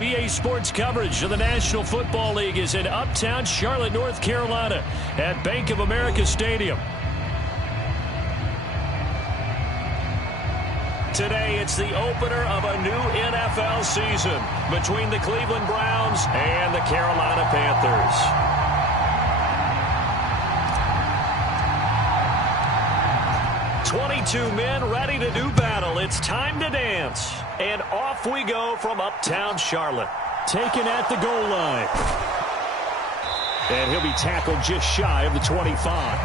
EA Sports coverage of the National Football League is in uptown Charlotte, North Carolina at Bank of America Stadium. Today, it's the opener of a new NFL season between the Cleveland Browns and the Carolina Panthers. "22 men ready to do battle. It's time to dance." And off we go from uptown Charlotte. Taken at the goal line. And he'll be tackled just shy of the 25.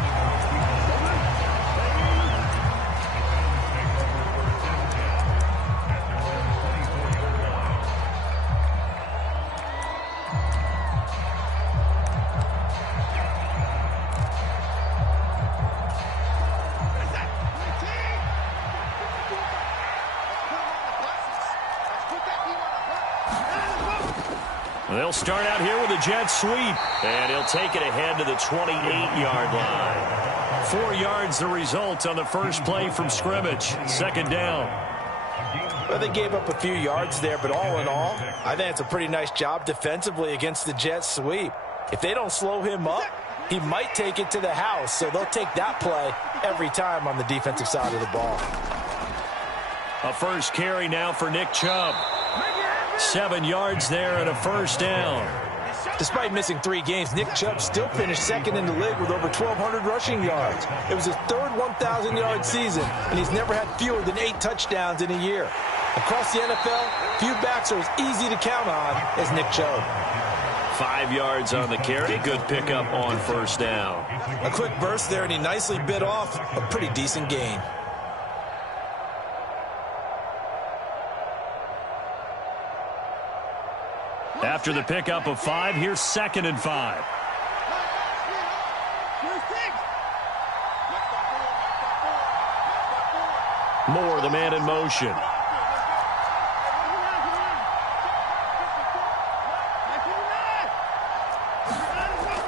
They'll start out here with a jet sweep, and he'll take it ahead to the 28-yard line. 4 yards the result on the first play from scrimmage. Second down. Well, they gave up a few yards there, but all in all, I think it's a pretty nice job defensively against the jet sweep. If they don't slow him up, he might take it to the house, so they'll take that play every time on the defensive side of the ball. A first carry now for Nick Chubb. 7 yards there and a first down. Despite missing 3 games, Nick Chubb still finished second in the league with over 1,200 rushing yards. It was his third 1,000-yard season, and he's never had fewer than 8 touchdowns in a year. Across the NFL, few backs are as easy to count on as Nick Chubb. 5 yards on the carry. Good pickup on first down. A quick burst there, and he nicely bit off a pretty decent gain. After the pickup of 5, here's 2nd and 5. Moore, the man in motion.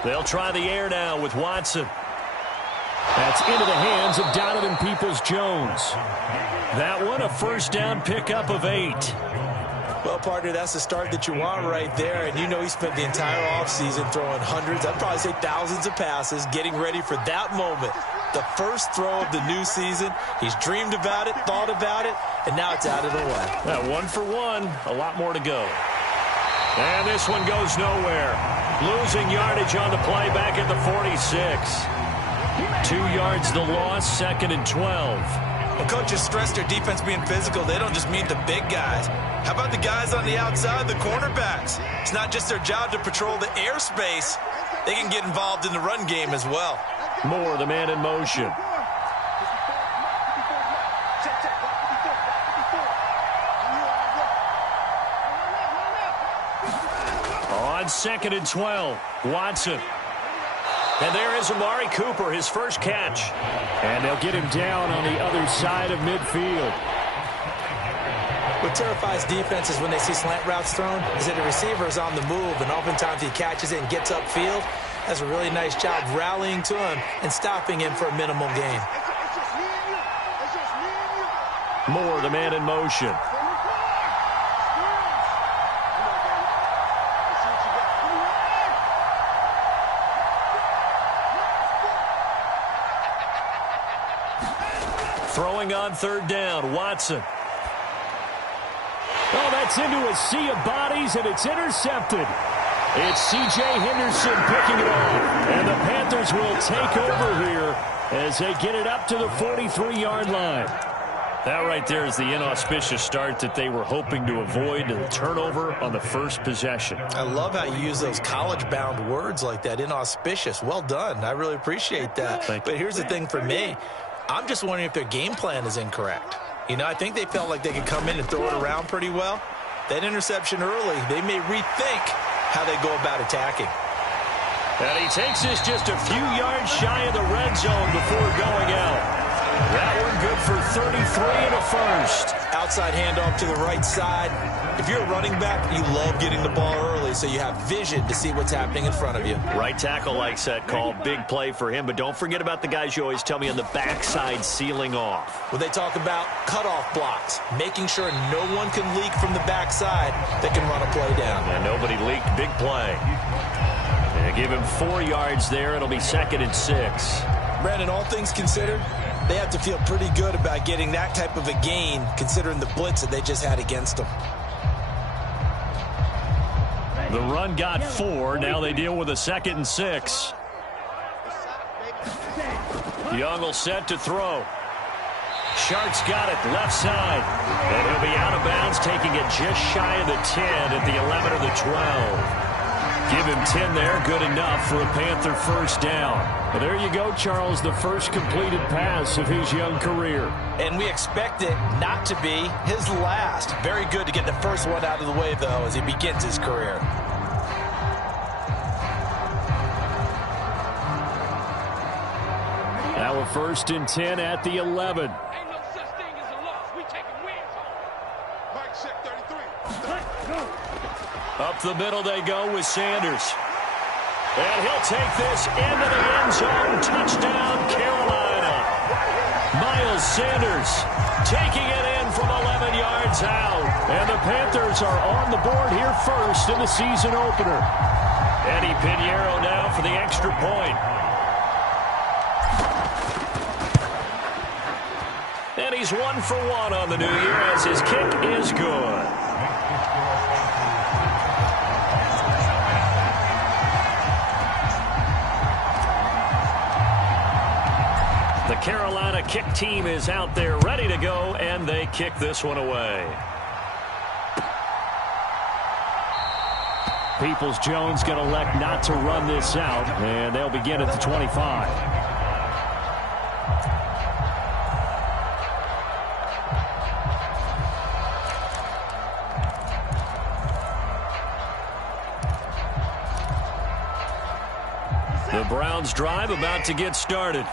They'll try the air now with Watson. That's into the hands of Donovan Peoples-Jones. That one, a first down pickup of 8. Well, partner, that's the start that you want right there. And you know he spent the entire offseason throwing hundreds, I'd probably say thousands of passes, getting ready for that moment. The first throw of the new season. He's dreamed about it, thought about it, and now it's out of the way. 1 for 1, a lot more to go. And this one goes nowhere. Losing yardage on the play back at the 46. 2 yards the loss, 2nd and 12. Well, coaches stress their defense being physical. They don't just mean the big guys. How about the guys on the outside, the cornerbacks? It's not just their job to patrol the airspace. They can get involved in the run game as well. Moore, the man in motion. On 2nd and 12, Watson. And there is Amari Cooper, his first catch. And they'll get him down on the other side of midfield. What terrifies defenses when they see slant routes thrown is that the receiver is on the move, and oftentimes he catches it and gets upfield. Does a really nice job rallying to him and stopping him for a minimal gain. Moore, the man in motion. Throwing on 3rd down, Watson. Oh, that's into a sea of bodies, and it's intercepted. It's C.J. Henderson picking it off, and the Panthers will take over here as they get it up to the 43-yard line. That right there is the inauspicious start that they were hoping to avoid, the turnover on the first possession. I love how you use those college-bound words like that, inauspicious. Well done. I really appreciate that. But here's the thing for me. I'm just wondering if their game plan is incorrect. You know, I think they felt like they could come in and throw it around pretty well. That interception early, they may rethink how they go about attacking. And he takes this just a few yards shy of the red zone before going out. That one good for 33 and a first. outside handoff to the right side. If you're a running back, you love getting the ball early so you have vision to see what's happening in front of you. Right tackle likes that call. Big play for him. But don't forget about the guys you always tell me on the backside sealing off. When they talk about cutoff blocks, making sure no one can leak from the backside that can run a play down. And nobody leaked. Big play. They give him 4 yards there. It'll be 2nd and 6. Brandon, all things considered, they have to feel pretty good about getting that type of a gain considering the blitz that they just had against them. The run got 4. Now they deal with a 2nd and 6. Young will set to throw. Shark's got it left side. And he'll be out of bounds, taking it just shy of the 10 at the 11 or the 12. Give him 10 there. Good enough for a Panther first down. Well, there you go, Charles, the first completed pass of his young career. And we expect it not to be his last. Very good to get the first one out of the way, though, as he begins his career. Now a 1st and 10 at the 11. Ain't no such thing as a loss. We taking wins home. Mike check 33. Let's go. Up the middle they go with Sanders. And he'll take this into the end zone. Touchdown, Carolina. Miles Sanders taking it in from 11 yards out. And the Panthers are on the board here first in the season opener. Eddie Pinheiro now for the extra point. And he's 1 for 1 on the new year as his kick is good. The Carolina kick team is out there ready to go, and they kick this one away. Peoples-Jones going to elect not to run this out, and they'll begin at the 25. The Browns drive about to get started.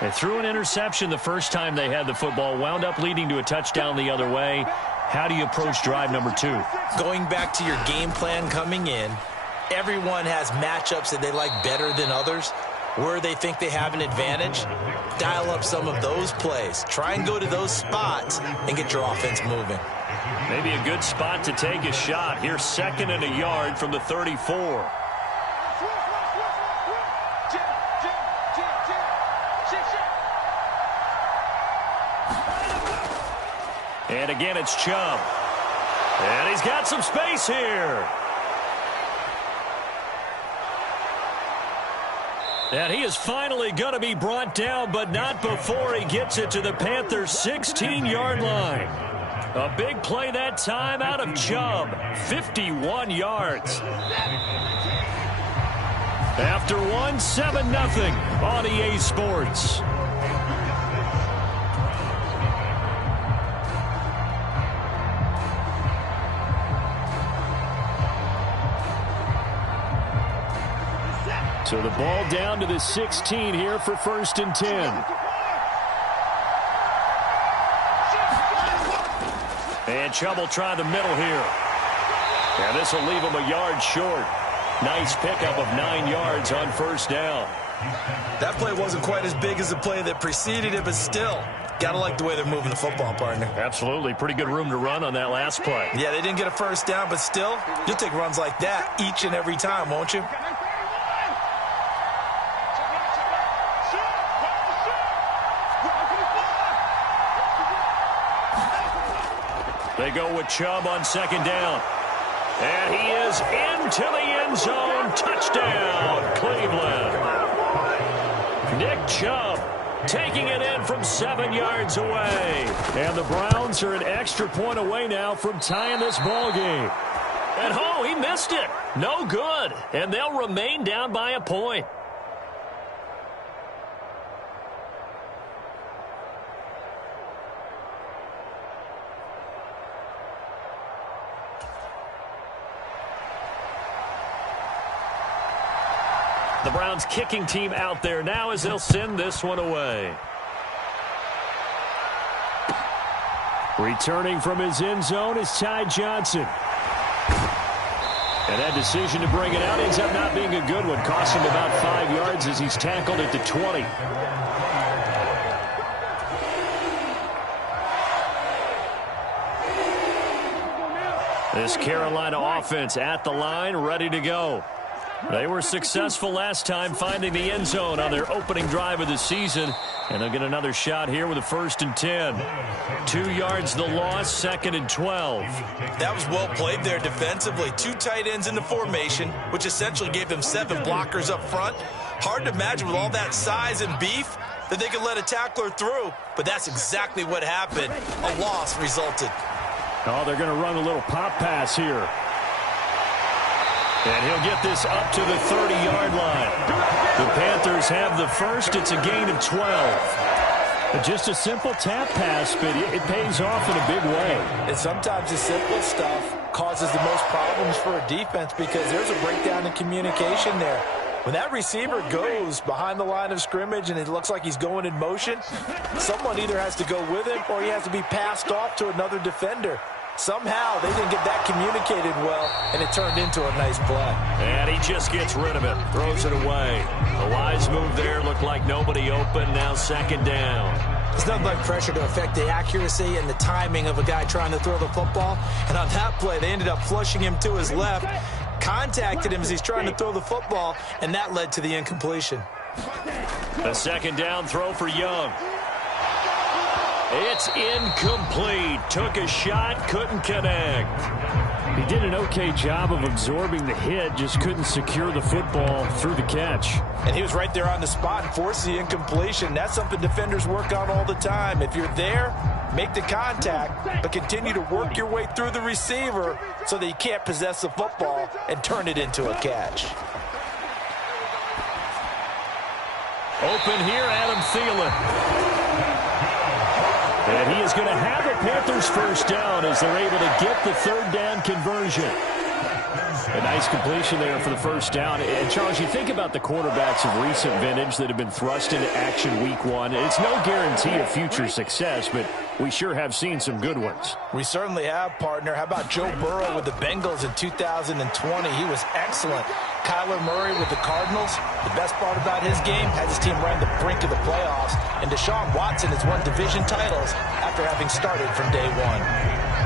They threw an interception the first time they had the football, wound up leading to a touchdown the other way. How do you approach drive number 2? Going back to your game plan coming in, everyone has matchups that they like better than others. Where they think they have an advantage, dial up some of those plays. Try and go to those spots and get your offense moving. Maybe a good spot to take a shot. Here's 2nd and a yard from the 34. And again, it's Chubb. And he's got some space here. And he is finally going to be brought down, but not before he gets it to the Panthers' 16-yard line. A big play that time out of Chubb. 51 yards. After one, 7-0 on EA Sports. So the ball down to the 16 here for 1st and 10. And Chubb will try the middle here. And this will leave him a yard short. Nice pickup of 9 yards on 1st down. That play wasn't quite as big as the play that preceded it, but still, gotta like the way they're moving the football, partner. Absolutely. Pretty good room to run on that last play. Yeah, they didn't get a 1st down, but still, you'll take runs like that each and every time, won't you? They go with Chubb on 2nd down. And he is into the end zone. Touchdown, Cleveland. Nick Chubb taking it in from 7 yards away. And the Browns are an extra point away now from tying this ball game. And oh, he missed it. No good. And they'll remain down by a point. The Browns kicking team out there now as they'll send this one away. Returning from his end zone is Ty Johnson. And that decision to bring it out ends up not being a good one. Cost him about 5 yards as he's tackled at the 20. This Carolina offense at the line, ready to go. They were successful last time finding the end zone on their opening drive of the season. And they'll get another shot here with a 1st and 10. 2 yards the loss, 2nd and 12. That was well played there defensively. 2 tight ends in the formation, which essentially gave them 7 blockers up front. Hard to imagine with all that size and beef that they could let a tackler through. But that's exactly what happened. A loss resulted. Oh, they're going to run a little pop pass here. And he'll get this up to the 30-yard line. The Panthers have the first. It's a gain of 12. Just a simple tap pass, but it pays off in a big way. And sometimes the simple stuff causes the most problems for a defense because there's a breakdown in communication there. When that receiver goes behind the line of scrimmage and it looks like he's going in motion, someone either has to go with him or he has to be passed off to another defender. Somehow they didn't get that communicated well, and it turned into a nice play. And he just gets rid of it, throws it away. A wise move there, looked like nobody open, now 2nd down. There's nothing like pressure to affect the accuracy and the timing of a guy trying to throw the football. And on that play, they ended up flushing him to his left, contacted him as he's trying to throw the football, and that led to the incompletion. A 2nd down throw for Young. It's incomplete. Took a shot, couldn't connect. He did an okay job of absorbing the hit, just couldn't secure the football through the catch. And he was right there on the spot and forced the incompletion. That's something defenders work on all the time. If you're there, make the contact, but continue to work your way through the receiver so that you can't possess the football and turn it into a catch. Open here, Adam Thielen. And he is going to have a Panthers first down as they're able to get the 3rd down conversion. A nice completion there for the first down. And, Charles, you think about the quarterbacks of recent vintage that have been thrust into action week 1. It's no guarantee of future success, but we sure have seen some good ones. We certainly have, partner. How about Joe Burrow with the Bengals in 2020? He was excellent. Kyler Murray with the Cardinals. The best part about his game has his team right on the brink of the playoffs. And Deshaun Watson has won division titles after having started from day 1.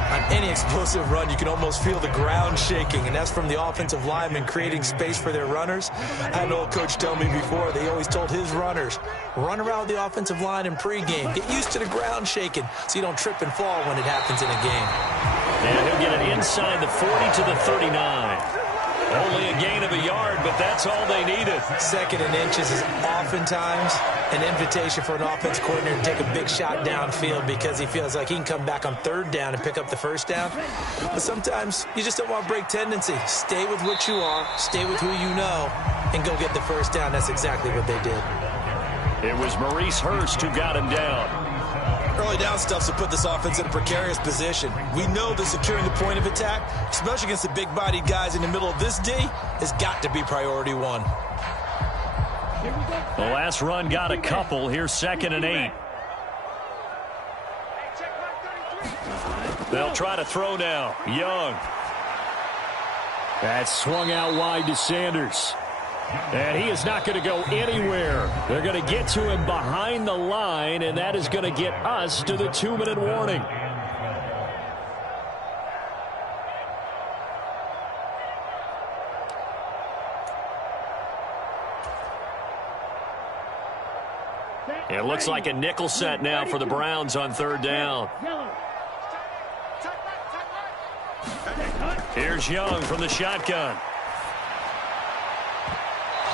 On any explosive run, you can almost feel the ground shaking, and that's from the offensive linemen creating space for their runners. I had an old coach tell me before, they always told his runners, run around the offensive line in pregame. Get used to the ground shaking so you don't trip and fall when it happens in a game. And he'll get it inside the 40 to the 39. Only a gain of a yard, but that's all they needed. 2nd and inches is oftentimes an invitation for an offense coordinator to take a big shot downfield because he feels like he can come back on 3rd down and pick up the 1st down. But sometimes you just don't want to break tendency. Stay with what you are, stay with who you know, and go get the 1st down. That's exactly what they did. It was Maurice Hurst who got him down. Early down stuff to put this offense in a precarious position. We know that securing the point of attack, especially against the big-bodied guys in the middle of this D, has got to be priority 1. The last run got a couple. Here's 2nd and 8. They'll try to throw now. Young. That's swung out wide to Sanders. And he is not going to go anywhere. They're going to get to him behind the line, and that is going to get us to the 2-minute warning. It looks like a nickel set now for the Browns on 3rd down. Here's Young from the shotgun.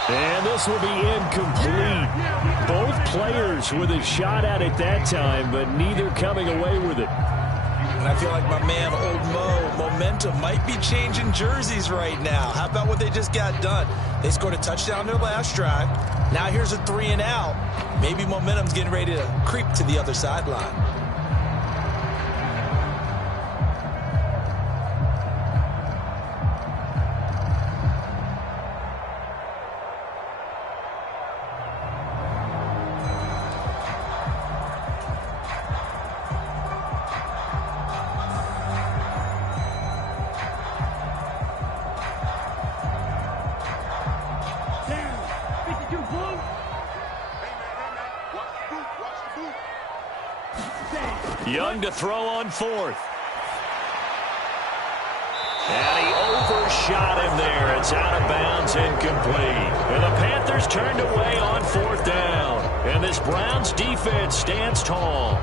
And this will be incomplete. Both players with a shot at it that time, but neither coming away with it. And I feel like my man, Old Mo, momentum might be changing jerseys right now. How about what they just got done? They scored a touchdown their last drive. Now here's a 3 and out. Maybe momentum's getting ready to creep to the other sideline. Young to throw on fourth. And he overshot him there. It's out of bounds, incomplete. And the Panthers turned away on fourth down. And this Browns defense stands tall.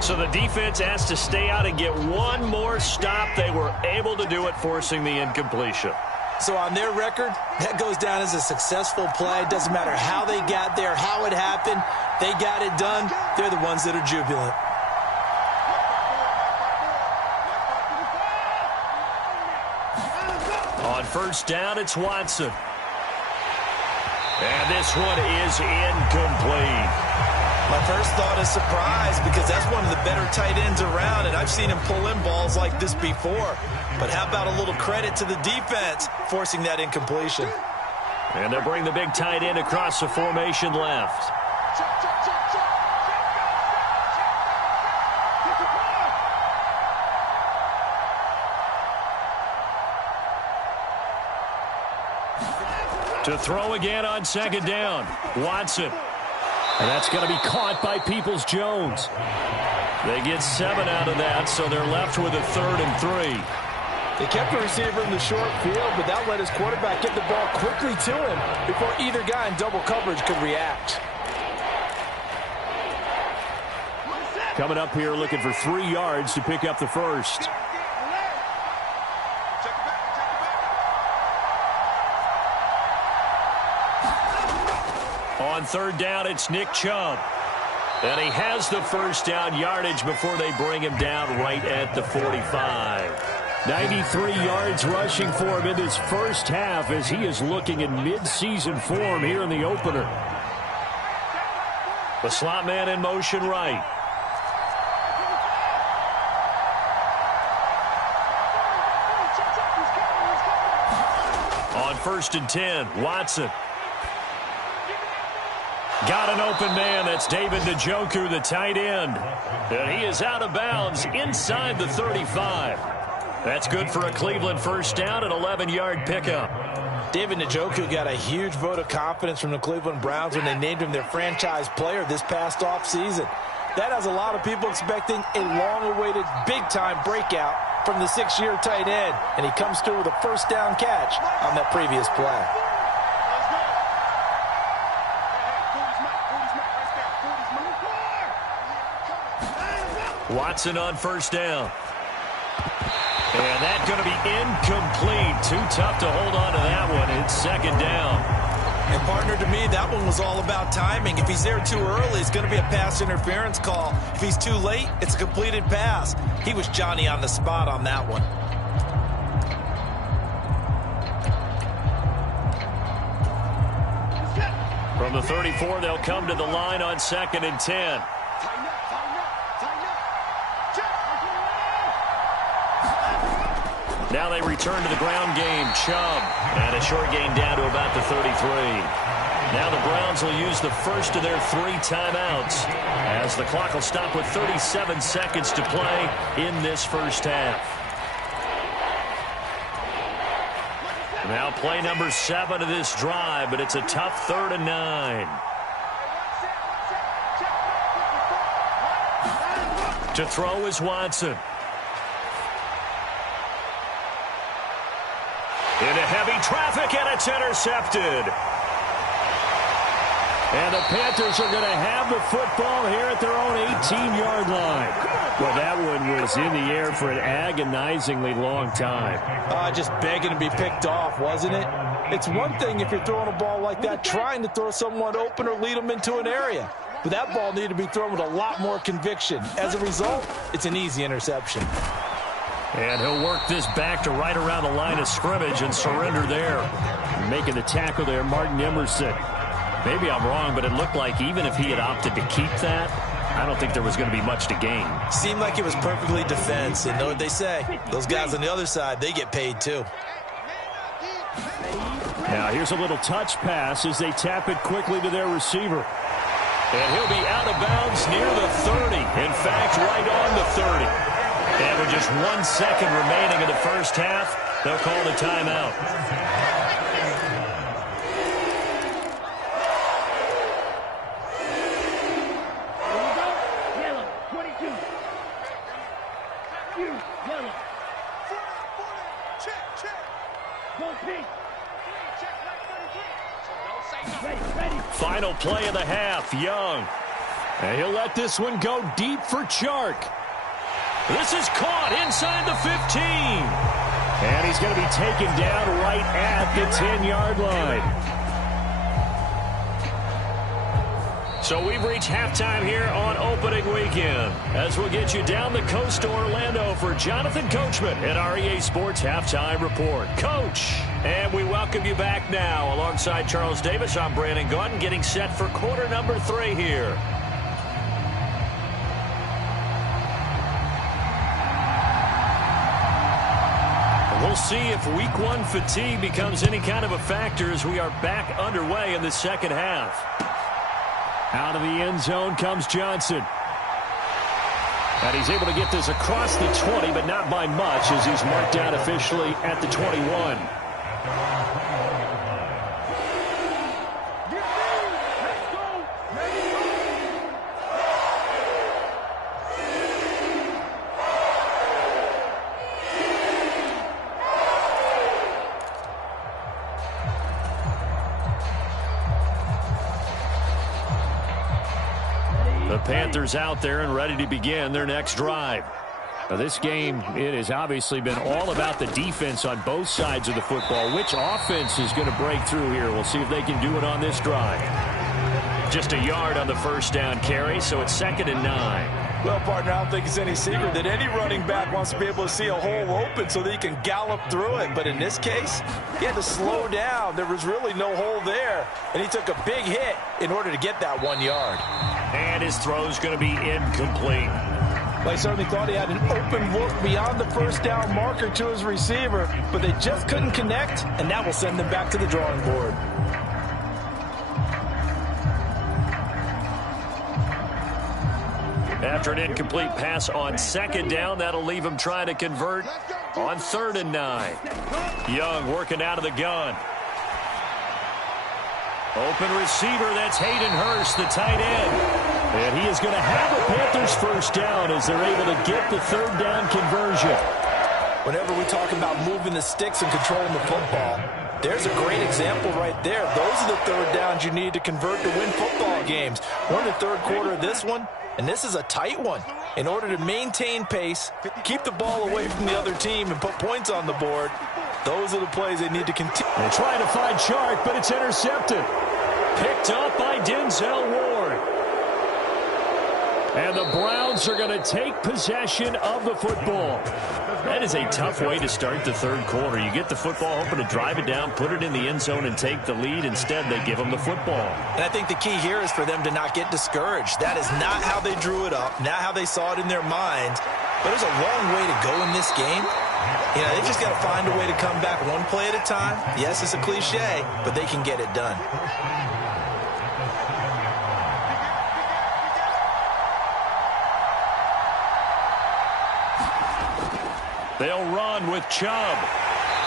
So the defense has to stay out and get one more stop. They were able to do it, forcing the incompletion. So on their record, that goes down as a successful play. Doesn't matter how they got there, how it happened. They got it done. They're the ones that are jubilant. On first down, it's Watson. And this one is incomplete. My first thought is surprise because that's one of the better tight ends around, and I've seen him pull in balls like this before. But how about a little credit to the defense forcing that incompletion? And they'll bring the big tight end across the formation left. To throw again on second down, Watson. And that's going to be caught by Peoples-Jones. They get 7 out of that, so they're left with a 3rd and 3. They kept the receiver in the short field, but that let his quarterback get the ball quickly to him before either guy in double coverage could react. Coming up here looking for 3 yards to pick up the first. On third down, it's Nick Chubb. And he has the first down yardage before they bring him down right at the 45. 93 yards rushing for him in this first half as he is looking in mid-season form here in the opener. The slot man in motion right. On first and 10, Watson. Got an open man. That's David Njoku, the tight end. And he is out of bounds inside the 35. That's good for a Cleveland first down, an 11-yard pickup. David Njoku got a huge vote of confidence from the Cleveland Browns when they named him their franchise player this past offseason. That has a lot of people expecting a long-awaited, big-time breakout from the 6-year tight end. And he comes through with a first down catch on that previous play. Watson on first down. And that's going to be incomplete. Too tough to hold on to that one. It's second down. And partner, to me, that one was all about timing. If he's there too early, it's going to be a pass interference call. If he's too late, it's a completed pass. He was Johnny on the spot on that one. From the 34, they'll come to the line on second and 10. Now they return to the ground game. Chubb. And a short gain down to about the 33. Now the Browns will use the first of their 3 timeouts as the clock will stop with 37 seconds to play in this first half. Now play number 7 of this drive, but it's a tough 3rd and 9. To throw is Watson. Into heavy traffic, and it's intercepted. And the Panthers are going to have the football here at their own 18-yard line. Well, that one was in the air for an agonizingly long time. Just begging to be picked off, wasn't it? It's one thing if you're throwing a ball like that, trying to throw someone open or lead them into an area. But that ball needed to be thrown with a lot more conviction. As a result, it's an easy interception. And he'll work this back to right around the line of scrimmage and surrender there. Making the tackle there, Martin Emerson. Maybe I'm wrong, but it looked like even if he had opted to keep that, I don't think there was going to be much to gain. Seemed like it was perfectly defense. And know what they say? Those guys on the other side, they get paid too. Now here's a little touch pass as they tap it quickly to their receiver. And he'll be out of bounds near the 30. In fact, right on the 30. And with just 1 second remaining in the first half, they'll call the timeout. Yellow. 40. Check. Go pink. Check like 33. So don't say no. Final play of the half, Young. And he'll let this one go deep for Chark. This is caught inside the 15. And he's going to be taken down right at the 10-yard line. So we've reached halftime here on opening weekend, as we'll get you down the coast to Orlando for Jonathan Coachman at our EA Sports Halftime Report. Coach, and we welcome you back now. Alongside Charles Davis, I'm Brandon Gaudin, getting set for quarter number 3 here. We'll see if week 1 fatigue becomes any kind of a factor as we are back underway in the second half. Out of the end zone comes Johnson. And he's able to get this across the 20, but not by much, as he's marked down officially at the 21. The Panthers out there and ready to begin their next drive. Now this game, it has obviously been all about the defense on both sides of the football. Which offense is going to break through here? We'll see if they can do it on this drive. Just a yard on the first down carry, so it's 2nd and 9. Well, partner, I don't think it's any secret that any running back wants to be able to see a hole open so that he can gallop through it. But in this case, he had to slow down. There was really no hole there, and he took a big hit in order to get that 1 yard. And his throw's going to be incomplete. They certainly thought he had an open look beyond the first down marker to his receiver, but they just couldn't connect, and that will send them back to the drawing board. After an incomplete pass on 2nd down, that'll leave him trying to convert on 3rd and 9. Young working out of the gun. Open receiver, that's Hayden Hurst, the tight end. And he is going to have the Panthers first down as they're able to get the 3rd down conversion. Whenever we talk about moving the sticks and controlling the football, there's a great example right there. Those are the 3rd downs you need to convert to win football games. We're in the 3rd quarter of this one, and this is a tight one. In order to maintain pace, keep the ball away from the other team, and put points on the board, those are the plays they need to continue. They're trying to find Chark, but it's intercepted. Picked up by Denzel Ward. And the Browns are going to take possession of the football. That is a tough way to start the 3rd quarter. You get the football, hoping to drive it down, put it in the end zone, and take the lead. Instead, they give them the football. And I think the key here is for them to not get discouraged. That is not how they drew it up, not how they saw it in their minds. But there's a long way to go in this game. You know, they just got to find a way to come back one play at a time. Yes, it's a cliche, but they can get it done. They'll run with Chubb.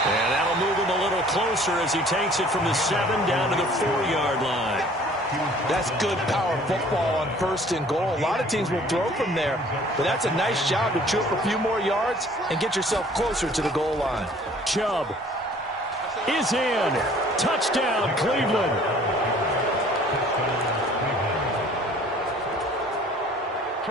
And that'll move him a little closer as he takes it from the 7 down to the 4-yard line. That's good power football on 1st and goal. A lot of teams will throw from there, but that's a nice job to chew up a few more yards and get yourself closer to the goal line. Chubb is in. Touchdown, Cleveland.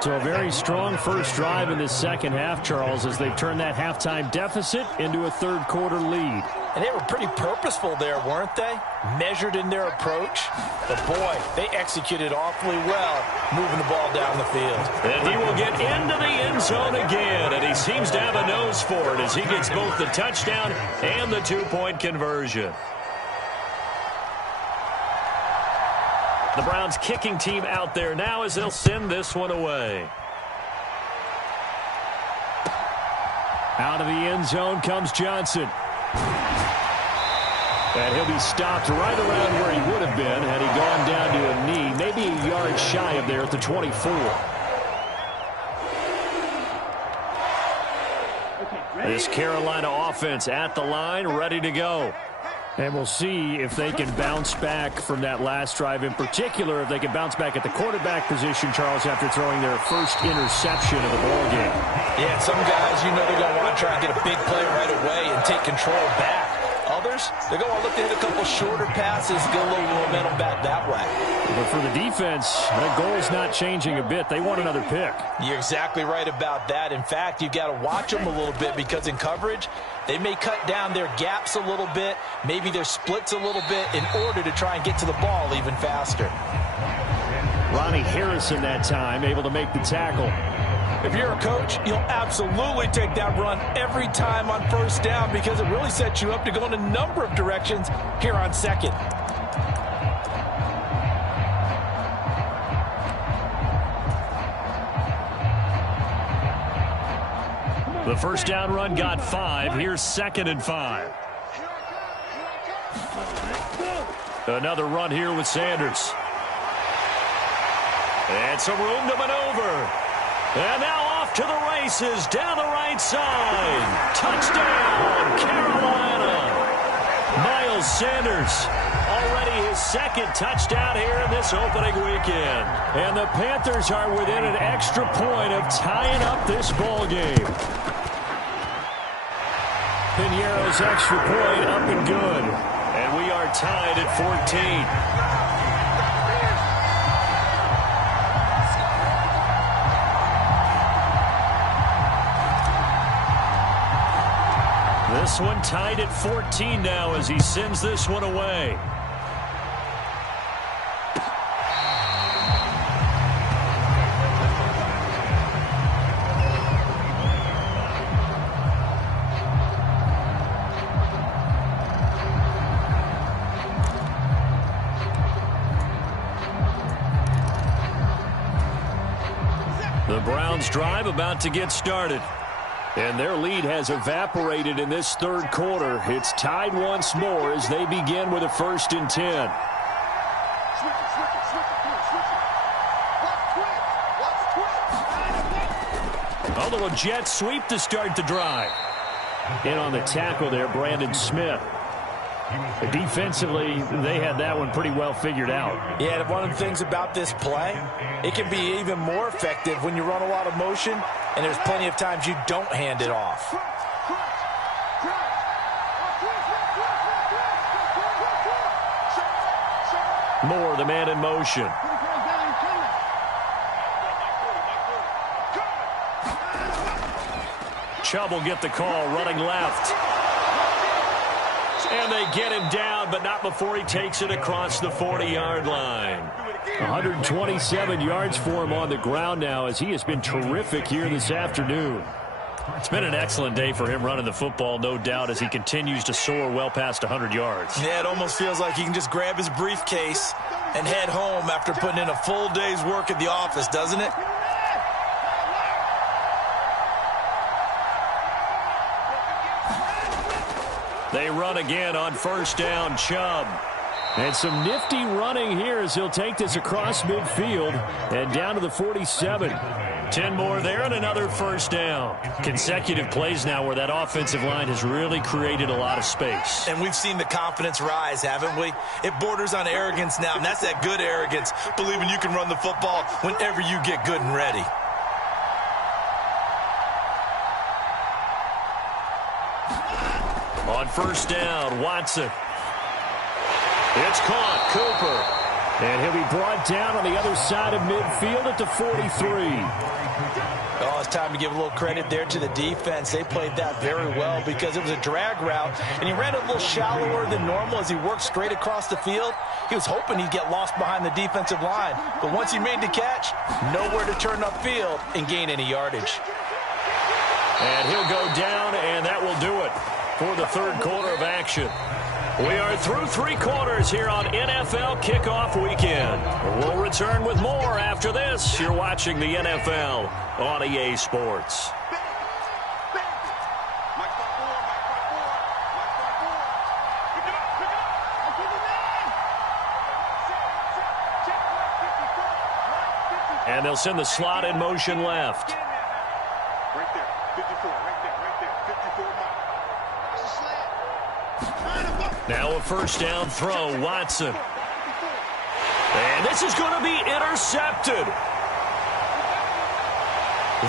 So a very strong first drive in the second half, Charles, as they've turned that halftime deficit into a 3rd quarter lead. And they were pretty purposeful there, weren't they? Measured in their approach. But, boy, they executed awfully well moving the ball down the field. And he will get into the end zone again, and he seems to have a nose for it as he gets both the touchdown and the 2-point conversion. The Browns kicking team out there now as they'll send this one away. Out of the end zone comes Johnson. And he'll be stopped right around where he would have been had he gone down to a knee, maybe a yard shy of there at the 24. This Carolina offense at the line, ready to go. And we'll see if they can bounce back from that last drive, in particular, if they can bounce back at the quarterback position, Charles, after throwing their first interception of the ballgame. Yeah, some guys, you know they're going to want to try and get a big play right away and take control back. Others, they're going to look to hit a couple shorter passes, get a little momentum back that way. But for the defense, that goal's not changing a bit. They want another pick. You're exactly right about that. In fact, you've got to watch them a little bit because in coverage, they may cut down their gaps a little bit, maybe their splits a little bit in order to try and get to the ball even faster. Ronnie Harrison that time able to make the tackle. If you're a coach, you'll absolutely take that run every time on first down because it really sets you up to go in a number of directions here on second. The first down run got 5. Here's 2nd and 5. Another run here with Sanders. And some room to maneuver. And now off to the races down the right side. Touchdown, Carolina. Miles Sanders, already his 2nd touchdown here in this opening weekend. And the Panthers are within an extra point of tying up this ball game. Piñeiro's extra point up and good. And we are tied at 14. This one tied at 14 now as he sends this one away. The Browns' drive about to get started. And their lead has evaporated in this third quarter. It's tied once more as they begin with a 1st and 10. Although a jet sweep to start the drive. In on the tackle there, Brandon Smith. Defensively, they had that one pretty well figured out. Yeah, one of the things about this play, it can be even more effective when you run a lot of motion, and there's plenty of times you don't hand it off. Moore, the man in motion. Chubb will get the call, running left. And they get him down, but not before he takes it across the 40-yard line. 127 yards for him on the ground now as he has been terrific here this afternoon. It's been an excellent day for him running the football, no doubt, as he continues to soar well past 100 yards. Yeah, it almost feels like he can just grab his briefcase and head home after putting in a full day's work at the office, doesn't it? They run again on 1st down, Chubb. And some nifty running here as he'll take this across midfield and down to the 47. 10 more there and another 1st down. Consecutive plays now where that offensive line has really created a lot of space. And we've seen the confidence rise, haven't we? It borders on arrogance now, and that's that good arrogance, believing you can run the football whenever you get good and ready. On 1st down, Watson. It's caught, Cooper. And he'll be brought down on the other side of midfield at the 43. Oh, it's time to give a little credit there to the defense. They played that very well because it was a drag route, and he ran a little shallower than normal as he worked straight across the field. He was hoping he'd get lost behind the defensive line, but once he made the catch, nowhere to turn upfield and gain any yardage. And he'll go down, and that will do it for the third quarter of action. We are through 3 quarters here on NFL Kickoff Weekend. We'll return with more after this. You're watching the NFL on EA Sports. And they'll send the slot in motion left. Right there, 54, right there, 54 miles. Now a 1st down throw, Watson. And this is going to be intercepted.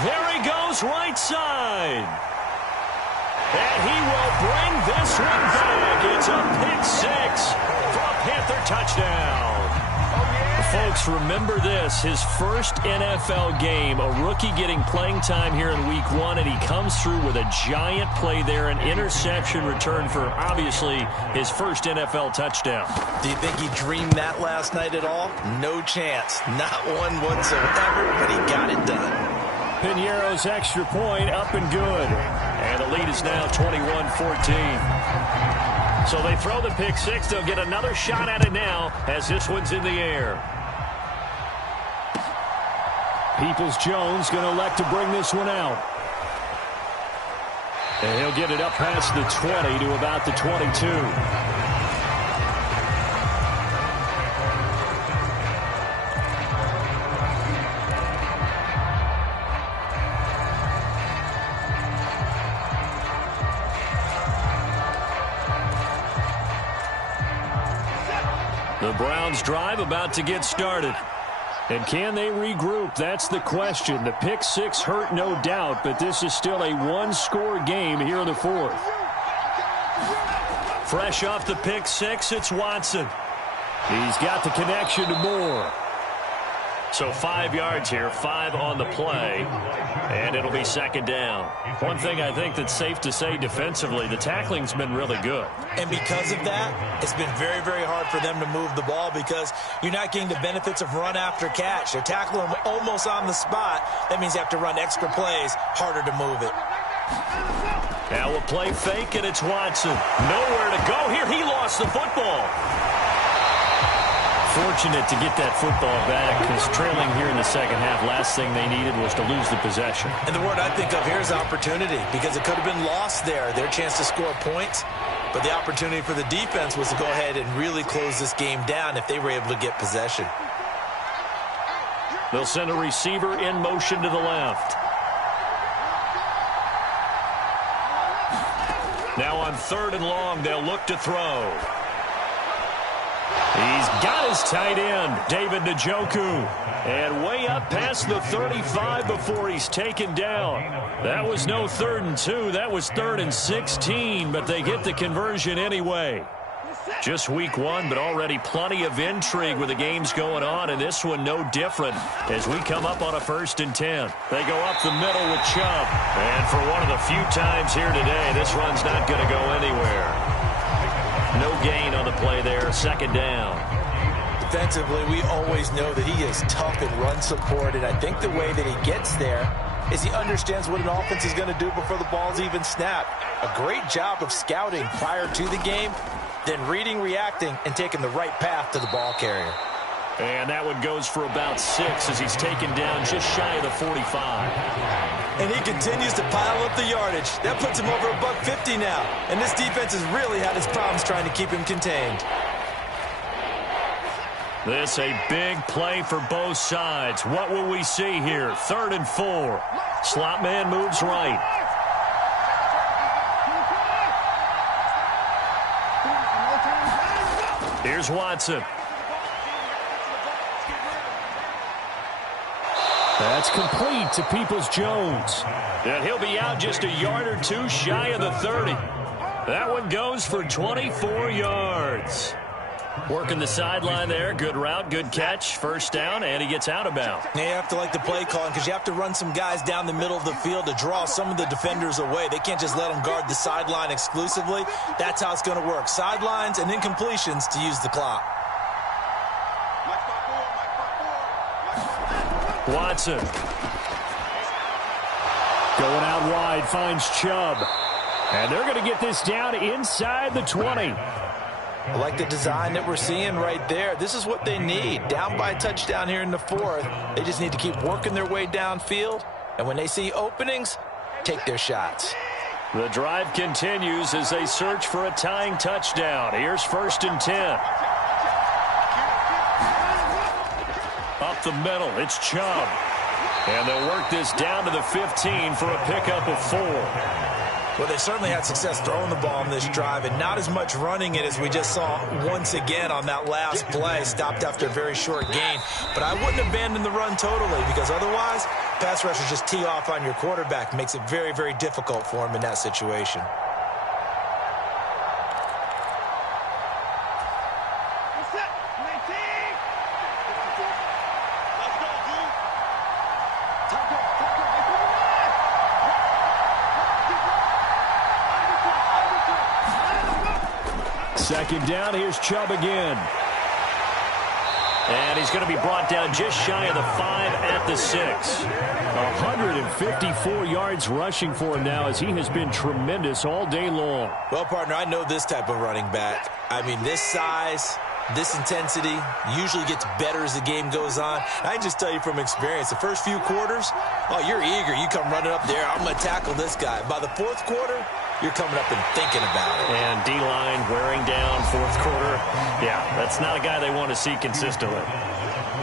There he goes right side. And he will bring this one back. It's a pick six for a Panther touchdown. Folks, remember this, his first NFL game, a rookie getting playing time here in week one, and he comes through with a giant play there, an interception return for, obviously, his first NFL touchdown. Do you think he dreamed that last night at all? No chance. Not one whatsoever, but he got it done. Piñeiro's extra point up and good. And the lead is now 21-14. So they throw the pick six. They'll get another shot at it now as this one's in the air. Peoples-Jones going to elect to bring this one out. And he'll get it up past the 20 to about the 22. The Browns drive about to get started. And can they regroup? That's the question. The pick six hurt, no doubt, but this is still a one-score game here in the fourth. Fresh off the pick six, it's Watson. He's got the connection to Moore. So 5 yards here, 5 on the play, and it'll be second down. One thing I think that's safe to say defensively, the tackling's been really good. And because of that, it's been very, very hard for them to move the ball because you're not getting the benefits of run after catch. They're tackling them almost on the spot. That means you have to run extra plays, harder to move it. Now we'll play fake, and it's Watson. Nowhere to go here. He lost the football. Fortunate to get that football back because trailing here in the second half, last thing they needed was to lose the possession. And the word I think of here is opportunity because it could have been lost there, their chance to score points. But the opportunity for the defense was to go ahead and really close this game down if they were able to get possession. They'll send a receiver in motion to the left. Now on 3rd and long, they'll look to throw. He's got his tight end, David Njoku. And way up past the 35 before he's taken down. That was no 3rd and 2. That was 3rd and 16, but they get the conversion anyway. Just week one, but already plenty of intrigue with the games going on, and this one no different as we come up on a 1st and 10. They go up the middle with Chubb. And for one of the few times here today, this run's not going to go anywhere. No gain on the play there, 2nd down. Defensively, we always know that he is tough in run support, and I think the way that he gets there is he understands what an offense is going to do before the ball's even snapped. A great job of scouting prior to the game, then reading, reacting, and taking the right path to the ball carrier. And that one goes for about 6 as he's taken down just shy of the 45. And he continues to pile up the yardage. That puts him over $150 now. And this defense has really had its problems trying to keep him contained. This a big play for both sides. What will we see here? 3rd and 4. Slot man moves right. Here's Watson. That's complete to Peoples-Jones. And he'll be out just a yard or two shy of the 30. That one goes for 24 yards. Working the sideline there. Good route, good catch. 1st down, and he gets out of bounds. You have to like the play calling because you have to run some guys down the middle of the field to draw some of the defenders away. They can't just let them guard the sideline exclusively. That's how it's going to work. Sidelines and incompletions to use the clock. Watson. Going out wide, finds Chubb. And they're going to get this down inside the 20. I like the design that we're seeing right there. This is what they need. Down by a touchdown here in the 4th. They just need to keep working their way downfield. And when they see openings, take their shots. The drive continues as they search for a tying touchdown. Here's 1st and 10. Up the middle, it's Chubb. And they'll work this down to the 15 for a pickup of 4. Well, they certainly had success throwing the ball on this drive and not as much running it as we just saw once again on that last play. Stopped after a very short gain. But I wouldn't abandon the run totally because otherwise pass rushers just tee off on your quarterback. Makes it very, very difficult for him in that situation. Second down, here's Chubb again. And he's going to be brought down just shy of the 5 at the 6. 154 yards rushing for him now as he has been tremendous all day long. Well, partner, I know this type of running back. I mean, this size, this intensity usually gets better as the game goes on. I can just tell you from experience, the first few quarters, oh, you're eager. You come running up there. I'm going to tackle this guy. By the fourth quarter, you're coming up and thinking about it. And D-line wearing down fourth quarter. Yeah, that's not a guy they want to see consistently.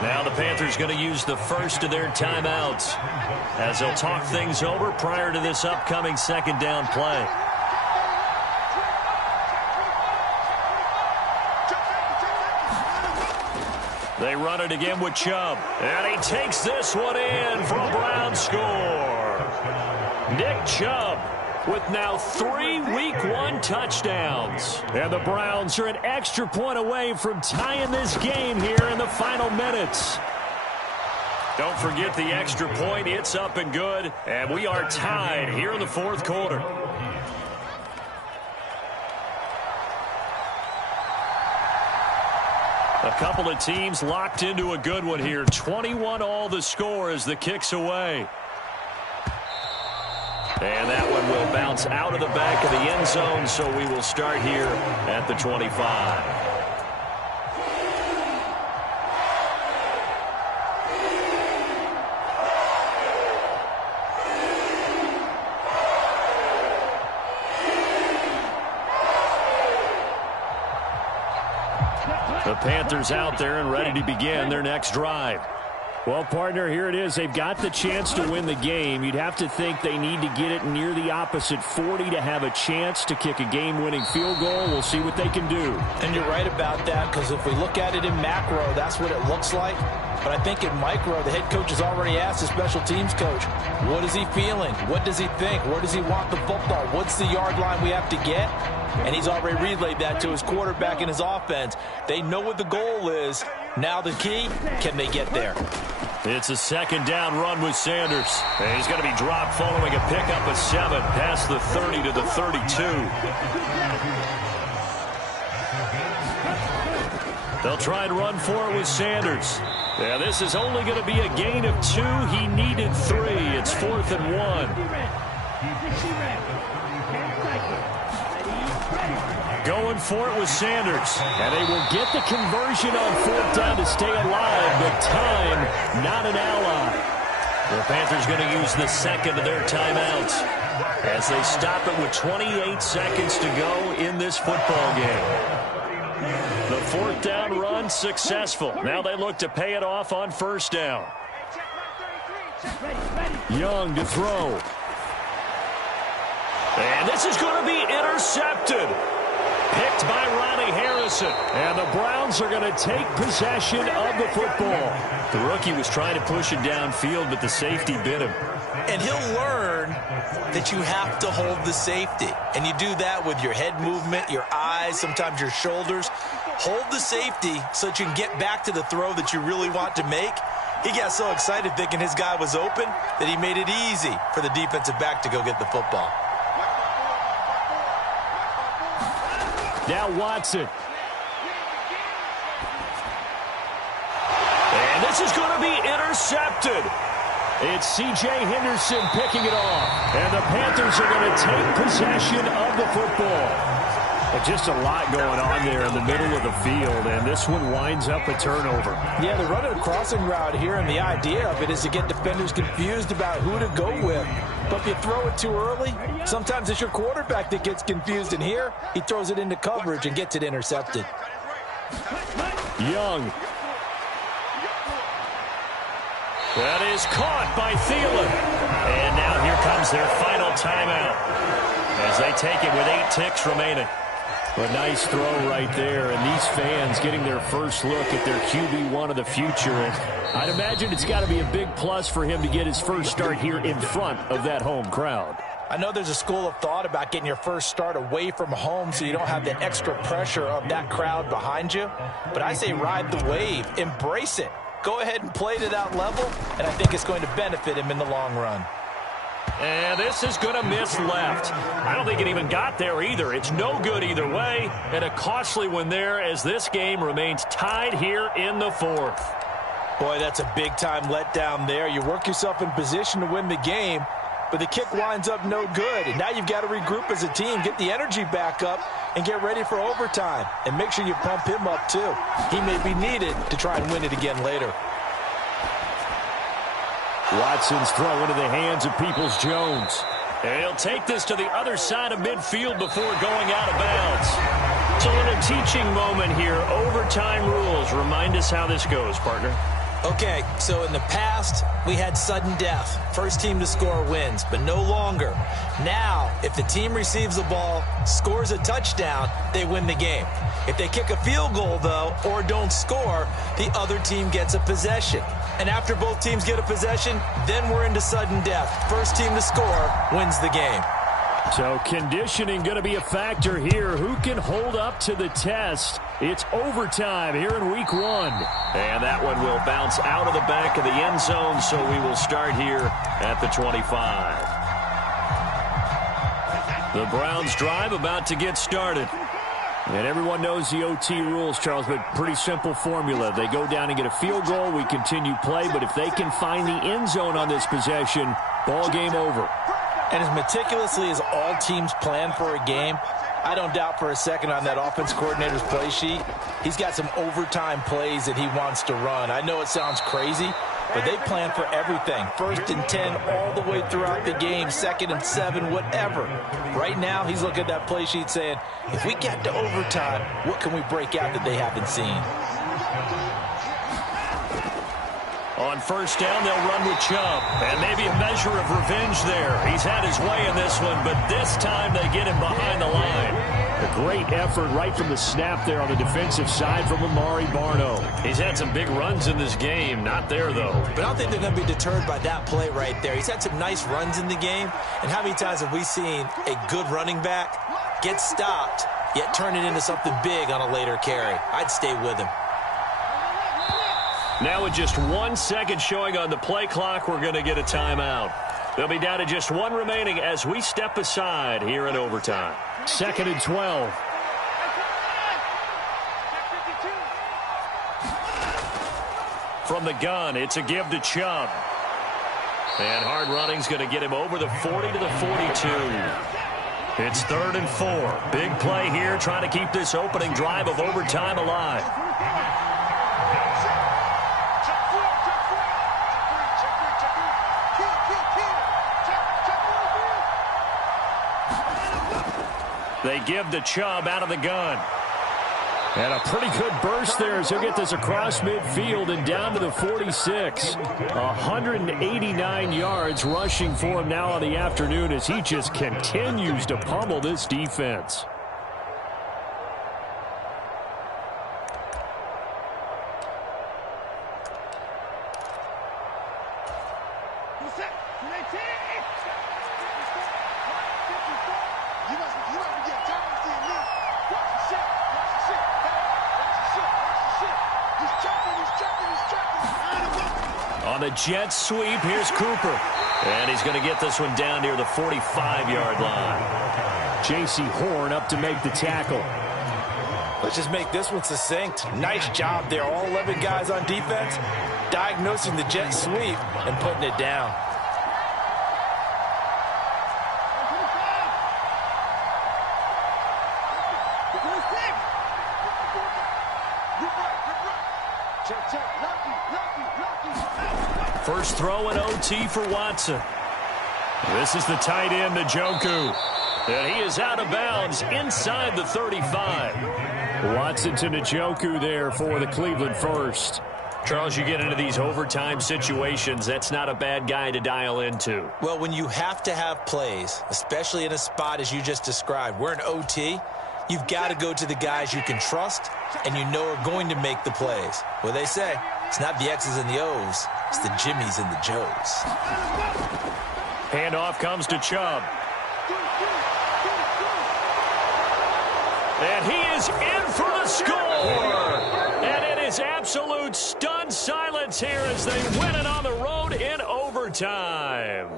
Now the Panthers going to use the first of their timeouts as they'll talk things over prior to this upcoming second down play. They run it again with Chubb. And he takes this one in for a Brown score. Nick Chubb with now 3 Week 1 touchdowns. And the Browns are an extra point away from tying this game here in the final minutes. Don't forget the extra point. It's up and good. And we are tied here in the fourth quarter. A couple of teams locked into a good one here. 21-all the score as the kick's away. And that one will bounce out of the back of the end zone, so we will start here at the 25. The Panthers out there and ready to begin their next drive. Well, partner, here it is. They've got the chance to win the game. You'd have to think they need to get it near the opposite 40 to have a chance to kick a game-winning field goal. We'll see what they can do. And you're right about that, because if we look at it in macro, that's what it looks like. But I think in micro, the head coach has already asked the special teams coach, what is he feeling? What does he think? Where does he want the football? What's the yard line we have to get? And he's already relayed that to his quarterback and his offense. They know what the goal is. Now the key, can they get there? It's a second down run with Sanders. And he's going to be dropped following a pickup of 7 past the 30 to the 32. They'll try and run for it with Sanders. Yeah, this is only going to be a gain of 2. He needed 3. It's 4th and 1. Going for it with Sanders. And they will get the conversion on 4th down to stay alive, but time not an ally. The Panthers going to use the second of their timeouts as they stop it with 28 seconds to go in this football game. The 4th down run successful. Now they look to pay it off on 1st down. Young to throw. And this is going to be intercepted. Picked by Ronnie Harrison. And the Browns are going to take possession of the football. The rookie was trying to push it downfield, but the safety bit him. And he'll learn that you have to hold the safety. And you do that with your head movement, your eyes, sometimes your shoulders. Hold the safety so that you can get back to the throw that you really want to make. He got so excited thinking his guy was open that he made it easy for the defensive back to go get the football. Now Watson. And this is going to be intercepted. It's C.J. Henderson picking it off. And the Panthers are going to take possession of the football. But just a lot going on there in the middle of the field, and this one winds up a turnover. Yeah, they're running a crossing route here, and the idea of it is to get defenders confused about who to go with. But if you throw it too early, sometimes it's your quarterback that gets confused, and here he throws it into coverage and gets it intercepted. Young. That is caught by Thielen. And now here comes their final timeout as they take it with 8 ticks remaining. A nice throw right there, and these fans getting their first look at their QB1 of the future. And I'd imagine it's got to be a big plus for him to get his first start here in front of that home crowd. I know there's a school of thought about getting your first start away from home so you don't have the extra pressure of that crowd behind you. But I say ride the wave, embrace it. Go ahead and play to that level, and I think it's going to benefit him in the long run. And this is going to miss left. I don't think it even got there either. It's no good either way, and a costly one there as this game remains tied here in the fourth. Boy, that's a big-time letdown there. You work yourself in position to win the game, but the kick winds up no good. And now you've got to regroup as a team, get the energy back up, and get ready for overtime. And make sure you pump him up, too. He may be needed to try and win it again later. Watson's throw into the hands of Peoples-Jones. And he'll take this to the other side of midfield before going out of bounds. It's a little teaching moment here. Overtime rules. Remind us how this goes, partner. Okay, so in the past, we had sudden death. First team to score wins, but no longer. Now, if the team receives the ball, scores a touchdown, they win the game. If they kick a field goal, though, or don't score, the other team gets a possession. And after both teams get a possession, then we're into sudden death. First team to score wins the game. So conditioning going to be a factor here. Who can hold up to the test? It's overtime here in week one. And that one will bounce out of the back of the end zone, so we will start here at the 25. The Browns drive about to get started. And everyone knows the OT rules, Charles, but pretty simple formula. They go down and get a field goal, we continue play, but if they can find the end zone on this possession, ball game over. And as meticulously as all teams plan for a game, I don't doubt for a second on that offense coordinator's play sheet, he's got some overtime plays that he wants to run. I know it sounds crazy, but they plan for everything. 1st and 10 all the way throughout the game, 2nd and 7, whatever. Right now, he's looking at that play sheet saying, if we get to overtime, what can we break out that they haven't seen? On first down, they'll run with Chubb. And maybe a measure of revenge there. He's had his way in this one, but this time they get him behind the line. A great effort right from the snap there on the defensive side from Amari Barno. He's had some big runs in this game. Not there, though. But I don't think they're going to be deterred by that play right there. He's had some nice runs in the game. And how many times have we seen a good running back get stopped, yet turn it into something big on a later carry? I'd stay with him. Now with just 1 second showing on the play clock, we're going to get a timeout. They'll be down to just one remaining as we step aside here in overtime. 2nd and 12. From the gun, it's a give to Chubb. And hard running's going to get him over the 40 to the 42. It's 3rd and 4. Big play here, trying to keep this opening drive of overtime alive. They give to Chubb out of the gun. And a pretty good burst there as he'll get this across midfield and down to the 46. 189 yards rushing for him now on the afternoon as he just continues to pummel this defense. On the jet sweep, here's Cooper. And he's going to get this one down near the 45-yard line. J.C. Horn up to make the tackle. Let's just make this one succinct. Nice job there. All 11 guys on defense diagnosing the jet sweep and putting it down. First throw in OT for Watson. This is the tight end, Njoku. And he is out of bounds inside the 35. Watson to Njoku there for the Cleveland first. Charles, you get into these overtime situations, that's not a bad guy to dial into. Well, when you have to have plays, especially in a spot as you just described, we're in OT, you've got to go to the guys you can trust and you know are going to make the plays. Well, they say it's not the X's and the O's, it's the Jimmies and the Joes. Handoff comes to Chubb. And he is in for the score. And it is absolute stunned silence here as they win it on the road in overtime.